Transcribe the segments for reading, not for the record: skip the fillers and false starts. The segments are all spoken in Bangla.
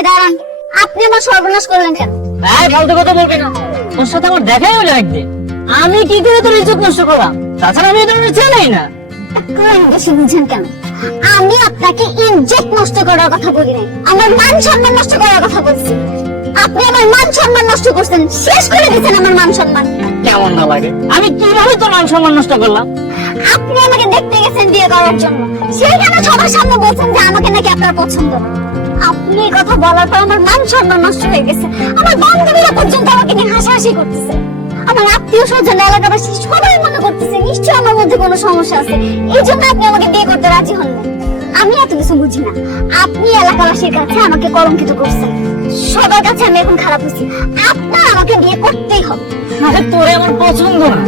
এই দাঁড়ান, আপনি আমার সর্বনাশ করলেন কেন? এই ফালতু কথা বলবি না, তোর সাথে আমার দেখাই হলো একদিন। আমি কি করে তোর ইজ্জত নষ্ট করলাম? তাছাড়া আমি তোর চেনাই না। কম বেশি বুঝেন কেন? আমি আপনাকে ইজ্জত নষ্ট করার কথা বলি নাই, আমার মান সম্মান নষ্ট করার কথা বলছি। আপনি আমার মান সম্মান নষ্ট করছেন, শেষ করে দিয়েছেন আমার মান সম্মান। কেমন না লাগে? আমি কিভাবে তোর মান সম্মান নষ্ট করলাম? আপনি আমাকে দেখতে গেছেন বিয়ে করার জন্য, সেইখানে সবার সামনে বলছেন যে আমাকে নাকি আপনার পছন্দ না। আপনি এই কথা বলার পর আমার মান সম্মান নষ্ট হয়ে গেছে। আমার বান্ধবীরা পর্যন্ত আমাকে নিয়ে হাসাহাসি করতেছে, আমার আত্মীয় স্বজন এলাকাবাসী সবাই মনে করতেছে নিশ্চয়ই আমার মধ্যে কোনো সমস্যা আছে, এই জন্য আপনি আমাকে বিয়ে করতে রাজি হন না। আমি এত কিছু বুঝি না, আপনি এলাকাবাসীর কাছে আমাকে কলঙ্কিত করছেন, সবার কাছে আমি এখন খারাপ হচ্ছি। আপনার আমাকে বিয়ে করতেই হবে। আরে তোরে আমার পছন্দ না,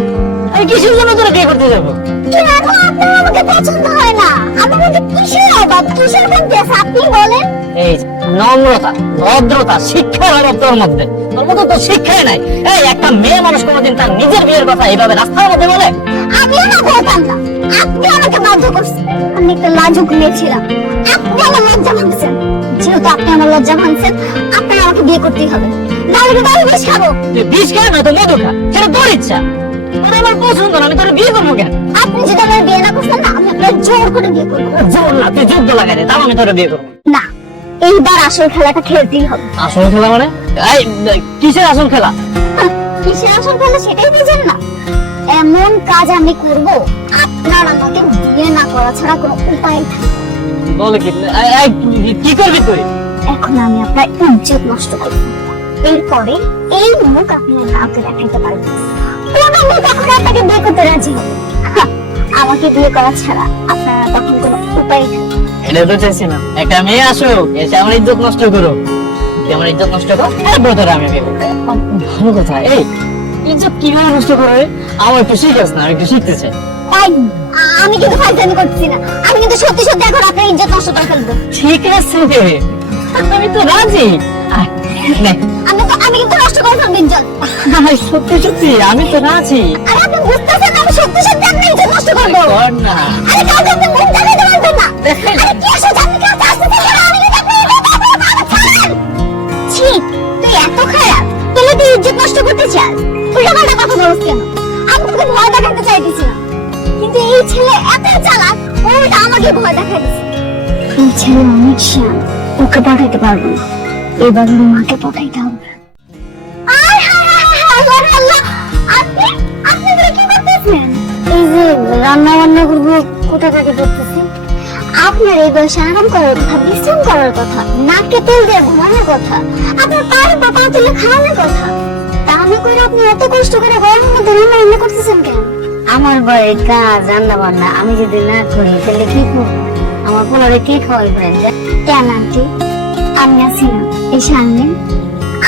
আমি কিসের জন্য তোরে বিয়ে করতে যাবো? কেন আপনার আমাকে পছন্দ হয় না? আমার মধ্যে কিসের অভাব, কিসের কমতি আছে আপনি বলেন? এই যে নম্রতা, ভদ্রতা, শিক্ষার অভাব তোর মধ্যে। তোর মধ্যে তো শিক্ষাই নাই। এই একটা মেয়ে মানুষ কোনোদিন তার নিজের বিয়ের কথা এইভাবে রাস্তার মধ্যে বলে? আমিও না বলতাম না, আপনি আমাকে বাধ্য করছেন। আমি একটা লাজুক মেয়ে ছিলাম, আপনি আমার লজ্জা ভাঙছেন। যেহেতু আপনি আমার লজ্জা ভাঙছেন, আপনার আমাকে বিয়ে করতেই হবে। তাহলে কি আমি বিষ খাবো? তুই বিষ খায় না তো মধু খা, সেটা তোর ইচ্ছা। তোর আমার পছন্দ না, আমি তোর বিয়ে করবো কেন? আপনি যদি আমার বিয়ে না করছেন না, আমি আপনার জোর করে বিয়ে করবো। জোর না, তুই যোগ্য লাগাই দে, তাও আমি তোর বিয়ে করবো। না, এইবার আসল খেলাটা খেলতেই হবে। আসল খেলা মানে? এই কিসের আসল খেলা? কিসের আসল খেলা সেটাই বুঝেন না? এমন কাজ আমি করব, আপনার আমাকে বিয়ে না করা ছাড়া কোনো উপায় নেই। বলে কি? এই, কি করবি তুই? এখন আমি আপনার ইজ্জত নষ্ট করব, এরপরে এই মুখ আপনি আর কাউকে দেখাইতে পারবেন না। কোন মুখ তখন আপনাকে বিয়ে করতে রাজি হবে? হা, আমাকে বিয়ে করা ছাড়া আপনার আর তখন কোনো উপায় নেই। এটা তো চাইছি না, একটা মেয়ে আসুক, এসে আমার ইজ্জত নষ্ট করুক। তুই আমার ইজ্জত নষ্ট কর, তারপর তোরা আমি বিয়ে করবো। ভালো কথা। এই ইজ্জত কিভাবে নষ্ট করে আমার একটু শিখাস না, আমি একটু শিখতে চাই। তাই আমি কিন্তু ফাইজলামি করছি না, আমি কিন্তু সত্যি সত্যি এখন আপনার ইজ্জত নষ্ট করে ফেলবো। ঠিক আছে, আমি তো রাজি। আয়, নে। আমি কিন্তু নষ্ট করে ফেলবো ইজ্জত। আয়, সত্যি সত্যি আমি তো রাজি। আরে আপনি বুঝতেছেন না, আমি সত্যি সত্যি আপনার ইজ্জত নষ্ট করবো। কর না। আরে কাউকে আপনি মুখ দেখাতে পারবেন না। আরে কি আসে জানি কাছে আসতে চাই না, আমি কিন্তু আপনার ইজ্জত নষ্ট করবো, আমাকে ছাড়েন। ছি, তুই এত খারাপ, তাহলে তুই ইজ্জত নষ্ট করতে চাস? উল্টাপাল্টা কথা বলছ কেন? আমি তোকে ভয় দেখাতে চাইতেছি না, কিন্তু এই ছেলে এত চালাক, ওটা আমাকে ভয় দেখাইতেছে। এই ছেলে অনেক শিয়ান, ওকে পাঠাইতে পারবো না, এবার ওর মাকে পাঠাইতে হবে। আয় হায় হায় হায়, আল্লাহ রে আল্লাহ, আপনি আপনি এগুলো কি করতেছেন? এই যে রান্না বান্না করবো, কোটাকাটি করতেছি। আপনার এই বয়সে আরাম করার কথা, বিশ্রাম করার কথা, নাকে তেল দিয়ে ঘুমানোর কথা, আপনার পায়ের পা পা তুলে খাওয়ানোর কথা। তা না করে আপনি এত কষ্ট করে গরমের মধ্যে রান্না বান্না করতেছেন কেন? আমার বাড়ির কাজ রান্না বান্না আমি যদি না করি তাহলে কি করবো? আমার পোলারে কে খাওয়াইবে? কেন আন্টি, আমি আছি না এই সামনে,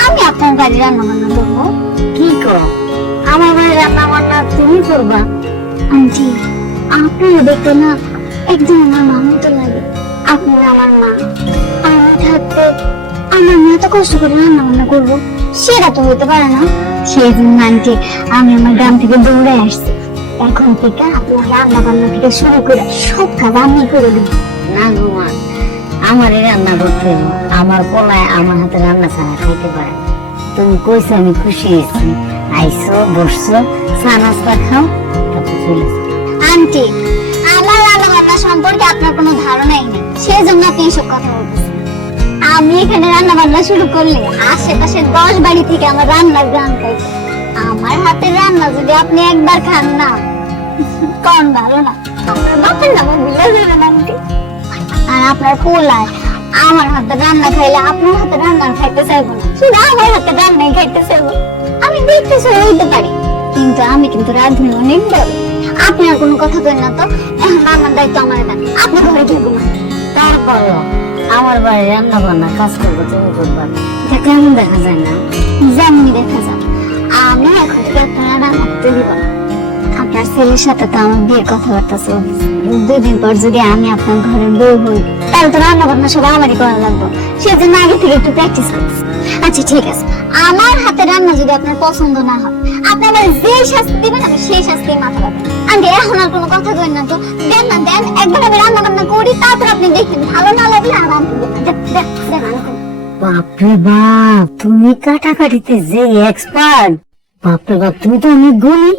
আমি আপনার বাড়ি রান্না বান্না করবো। কি কর? আমার বাড়ির রান্না বান্না তুমি করবা? আন্টি, আপনারা দেখতে না একদম আমার মা মতো লাগে। আপনি আমার মা, আমি থাকতে আমার মা তো কষ্ট করে রান্না বান্না করবো, সেটা তো হইতে পারে না। সেই জন্য আন্টি আমি আমার গ্রাম থেকে দৌড়ে আসছি। এখন থেকে আপনার রান্না বান্না থেকে শুরু করে সব কাজ আমি করে দেবো। না ঘুমা, আমারই রান্না করতে হবে। আমার পোলায় আমার হাতে রান্না ছাড়া খাইতে পারে না। তুমি কইছো, আমি খুশি হয়েছি। আইসো, বসছো, চা নাস্তা খাও, তারপর চলে যাও। আন্টি, আমার রান্না বান্না সম্পর্কে আপনার কোনো ধারণাই নেই, সেই জন্য আপনি এসব কথা বলতেছেন। আমি এখানে রান্না বান্না শুরু করলে আশেপাশে 10 বাড়ি থেকে আমার রান্নার গ্রাম খাইছে। আমার হাতের রান্না যদি আপনি একবার খান না, কোন ভালো না, আপনার বাপের নামে ভুলে যাবেন আন্টি। আর আপনার পোলায় আমার হাতে রান্না খাইলে আপনার হাতে রান্না খাইতে চাইবো না, শুধু আমার হাতে রান্নাই খাইতে চাইবো। আমি দেখতে চাই হইতে পারি, কিন্তু আমি কিন্তু রাঁধুনি অনেক বড়। আপনি আর কোনো কথা করেন না তো, এখন রান্নার দায়িত্ব আমার দেন, আপনি ঘরে গিয়ে ঘুমান। তারপরও আমার বাড়ির রান্না বান্না কাজ করবো, তুমি করবা। এটা কেমন দেখা যায় না? যেমনই দেখা যান, আমি এখন থেকে আপনারা রান্না করতে দিব না। আপনার ছেলের সাথে তো আমার বিয়ের কথাবার্তা চলছে, 2 দিন পর যদি আমি আপনার ঘরের বউ হই, তাহলে তো রান্না বান্না সব আমারই করা লাগবে। সেজন্য আগে থেকে একটু প্র্যাকটিস করছি। আচ্ছা ঠিক আছে, আমার হাতে রান্না যদি আপনার পছন্দ না হয়, আপনি আমার যে শাস্তি দিবেন আমি সেই শাস্তি মাথা রাখবেন। আন্টি এখন আর কোনো কথা কইন না তো, দেন না দেন, একবার আমি রান্না বান্না করি, তারপর আপনি দেখবেন, ভালো না লাগলে আর রান্না দেন দেন দেন। বাপরে বাপ, তুমি কাটাকাটিতে যে এক্সপার্ট! বাপরে বাপ, তুমি তো অনেক গুণী।